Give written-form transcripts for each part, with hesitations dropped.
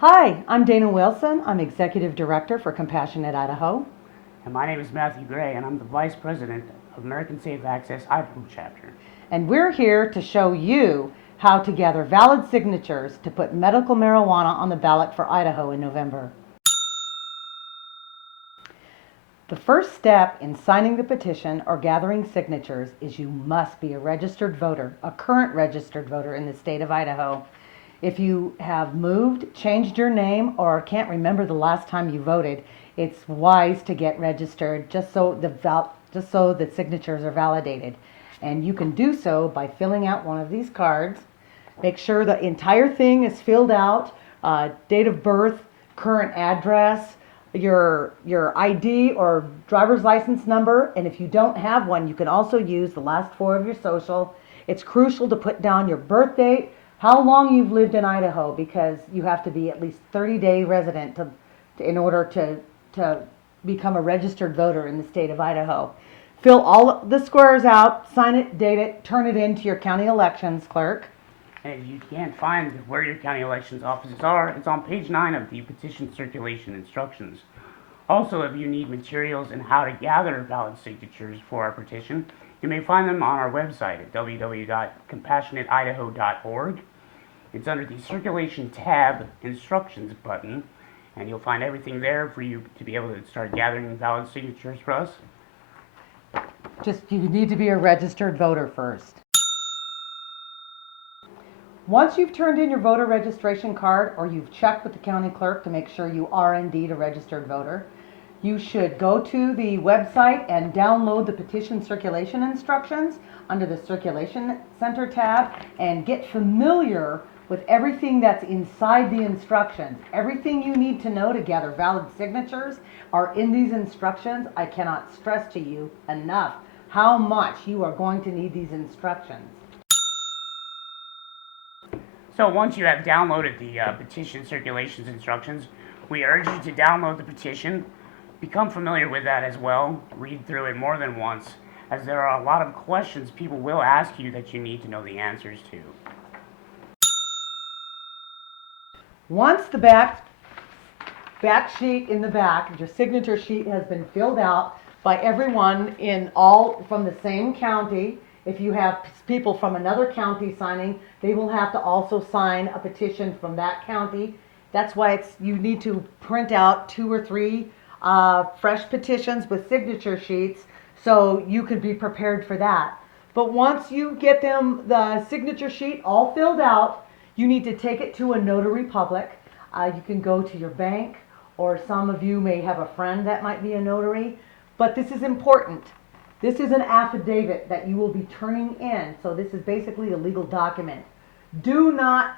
Hi, I'm Dana Wilson. I'm Executive Director for Compassionate Idaho. And my name is Matthew Gray, and I'm the Vice President of American Safe Access Idaho Chapter. And we're here to show you how to gather valid signatures to put medical marijuana on the ballot for Idaho in November. The first step in signing the petition or gathering signatures is you must be a registered voter, a current registered voter in the state of Idaho. If you have moved, changed your name, or can't remember the last time you voted, it's wise to get registered just so the signatures are validated. And you can do so by filling out one of these cards. Make sure the entire thing is filled out, date of birth, current address, your ID or driver's license number, and if you don't have one, you can also use the last four of your social. It's crucial to put down your birth date, how long you've lived in Idaho, because you have to be at least 30-day resident in order to become a registered voter in the state of Idaho. Fill all the squares out, sign it, date it, turn it in to your county elections clerk. And if you can't find where your county elections offices are, it's on page 9 of the petition circulation instructions. Also, if you need materials and how to gather valid signatures for our petition, you may find them on our website at www.compassionateidaho.org. It's under the Circulation tab Instructions button, and you'll find everything there for you to be able to start gathering valid signatures for us. You need to be a registered voter first. Once you've turned in your voter registration card or you've checked with the county clerk to make sure you are indeed a registered voter, you should go to the website and download the petition circulation instructions under the Circulation Center tab and get familiar with everything that's inside the instructions. Everything you need to know to gather valid signatures are in these instructions. I cannot stress to you enough how much you are going to need these instructions. So once you have downloaded the petition circulations instructions, we urge you to download the petition, become familiar with that as well, read through it more than once, as there are a lot of questions people will ask you that you need to know the answers to. Once the back sheet in the back, your signature sheet has been filled out by everyone from the same county. If you have people from another county signing, they will have to also sign a petition from that county. That's why you need to print out 2 or 3 fresh petitions with signature sheets so you can be prepared for that. But once you get the signature sheet all filled out, you need to take it to a notary public. You can go to your bank, or some of you may have a friend that might be a notary. But this is important. This is an affidavit that you will be turning in, so this is basically a legal document. Do not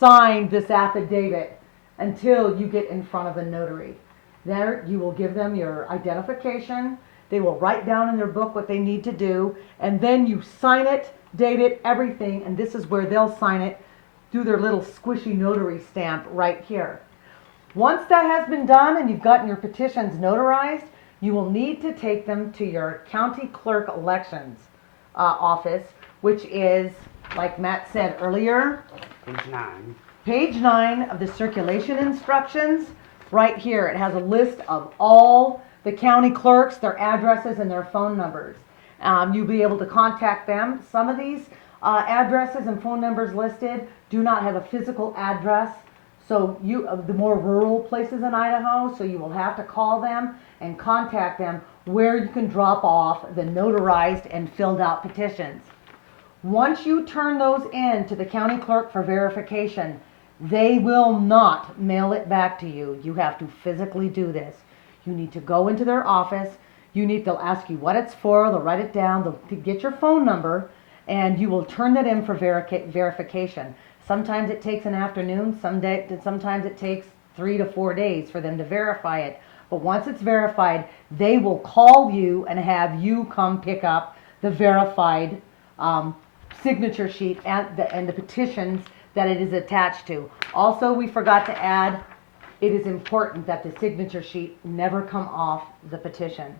sign this affidavit until you get in front of a notary. There you will give them your identification. They will write down in their book what they need to do, and then you sign it, date it, everything, and this is where they'll sign it, do their little squishy notary stamp right here. Once that has been done and you've gotten your petitions notarized, you will need to take them to your county clerk elections office, which is, like Matt said earlier, Page 9. Page 9 of the circulation instructions. Right here, it has a list of all the county clerks, their addresses, and their phone numbers. You'll be able to contact them. Some of these addresses and phone numbers listed do not have a physical address. So the more rural places in Idaho, so you will have to call them and contact them where you can drop off the notarized and filled out petitions. Once you turn those in to the county clerk for verification, they will not mail it back to you. You have to physically do this. You need to go into their office. They'll ask you what it's for. They'll write it down. They'll get your phone number, and you will turn that in for verification. Sometimes it takes an afternoon. Sometimes it takes 3 to 4 days for them to verify it. But once it's verified, they will call you and have you come pick up the verified signature sheet and the petitions that it is attached to. Also, we forgot to add, it is important that the signature sheet never come off the petition.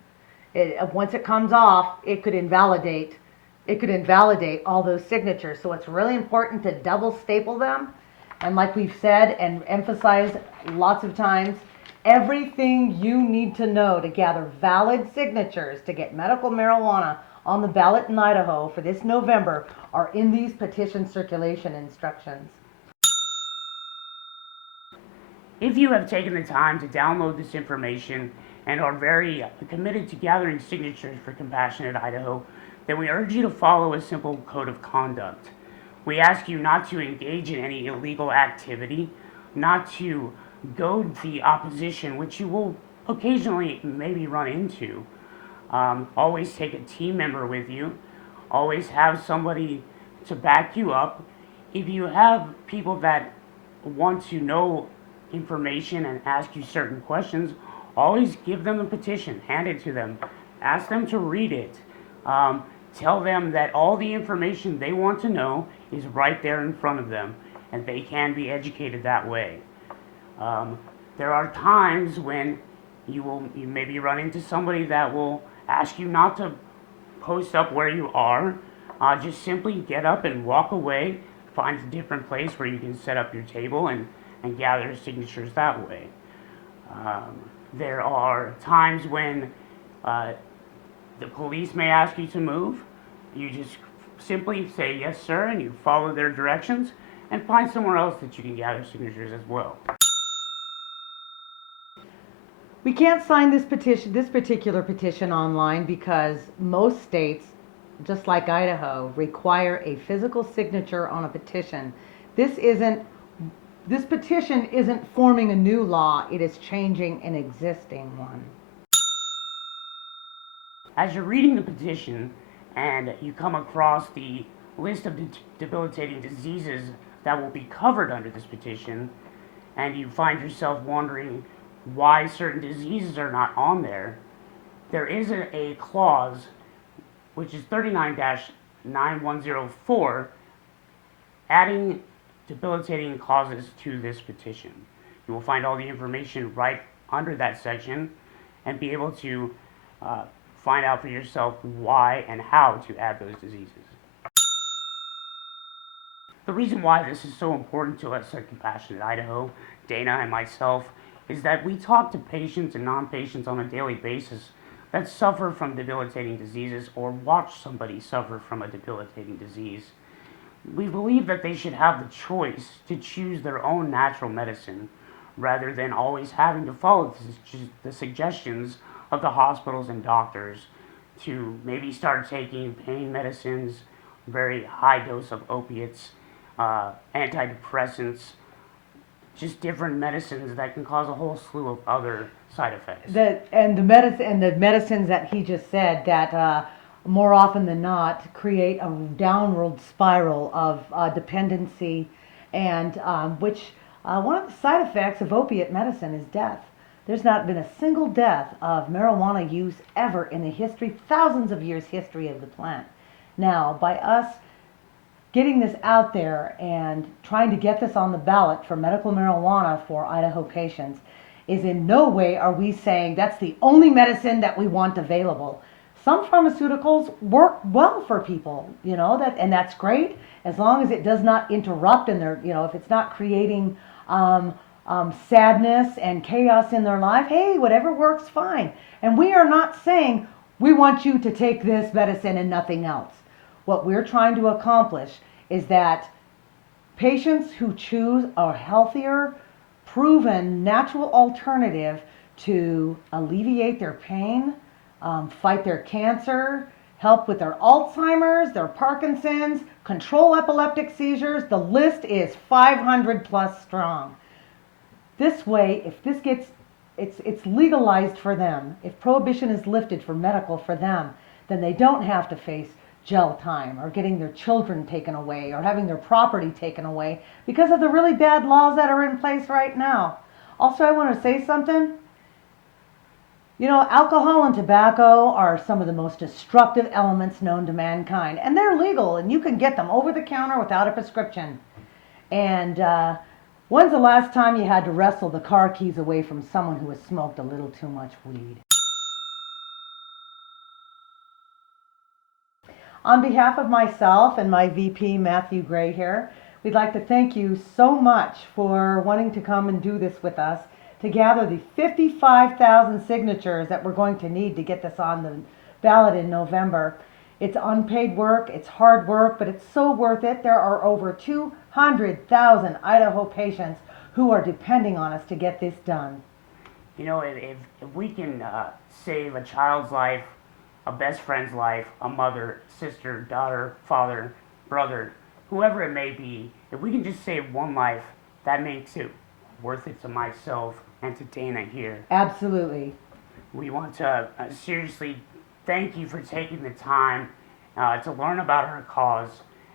Once it comes off, it could invalidate all those signatures. So it's really important to double staple them And like we've said and emphasized lots of times, everything you need to know to gather valid signatures to get medical marijuana on the ballot in Idaho for this November are in these petition circulation instructions. If you have taken the time to download this information and are very committed to gathering signatures for Compassionate Idaho, then we urge you to follow a simple code of conduct. We ask you not to engage in any illegal activity, not to goad the opposition, which you will occasionally maybe run into. Always take a team member with you. Always have somebody to back you up. If you have people that want to know information and ask you certain questions, always give them the petition, hand it to them, ask them to read it. Tell them that all the information they want to know is right there in front of them, and they can be educated that way. There are times when you maybe run into somebody that will ask you not to post up where you are. Just simply get up and walk away, find a different place where you can set up your table and gather signatures that way. There are times when the police may ask you to move. You just simply say yes sir and you follow their directions and find somewhere else that you can gather signatures as well. We can't sign this particular petition online because most states, just like Idaho, require a physical signature on a petition. This petition isn't forming a new law, it is changing an existing one. As you're reading the petition and you come across the list of debilitating diseases that will be covered under this petition, and you find yourself wondering why certain diseases are not on there, there is a clause, which is 39-9104, adding debilitating causes to this petition. You will find all the information right under that section and be able to find out for yourself why and how to add those diseases. The reason why this is so important to us at Compassionate Idaho, Dana and myself, is that we talk to patients and non-patients on a daily basis that suffer from debilitating diseases or watch somebody suffer from a debilitating disease. We believe that they should have the choice to choose their own natural medicine rather than always having to follow the suggestions of the hospitals and doctors to maybe start taking pain medicines, very high dose of opiates, antidepressants, just different medicines that can cause a whole slew of other side effects. The medicines that he just said that more often than not create a downward spiral of dependency, and which one of the side effects of opiate medicine is death. There's not been a single death of marijuana use ever in the history, thousands of years history of the plant. Now, by us getting this out there and trying to get this on the ballot for medical marijuana for Idaho patients is in no way are we saying that's the only medicine that we want available. Some pharmaceuticals work well for people, and that's great as long as it does not interrupt in their, if it's not creating sadness and chaos in their life. Hey, whatever works, fine. And we are not saying we want you to take this medicine and nothing else. What we're trying to accomplish is that patients who choose a healthier, proven, natural alternative to alleviate their pain, fight their cancer, help with their Alzheimer's, their Parkinson's, control epileptic seizures, the list is 500 plus strong. This way, if this gets, it's legalized for them. If prohibition is lifted for medical for them, then they don't have to face jail time or getting their children taken away or having their property taken away because of the really bad laws that are in place right now. Also, I want to say something. Alcohol and tobacco are some of the most destructive elements known to mankind, and they're legal, and you can get them over the counter without a prescription. And when's the last time you had to wrestle the car keys away from someone who has smoked a little too much weed? On behalf of myself and my VP, Matthew Gray here, we'd like to thank you so much for wanting to come and do this with us to gather the 55,000 signatures that we're going to need to get this on the ballot in November. It's unpaid work, it's hard work, but it's so worth it. There are over 200,000 Idaho patients who are depending on us to get this done. You know, if we can save a child's life, a best friend's life, a mother, sister, daughter, father, brother, whoever it may be, if we can just save one life, that makes it worth it to myself and to Dana here. Absolutely. We want to seriously thank you for taking the time to learn about our cause,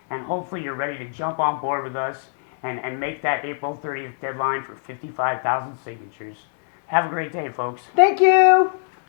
and hopefully you're ready to jump on board with us and make that April 30th deadline for 55,000 signatures. Have a great day, folks. Thank you.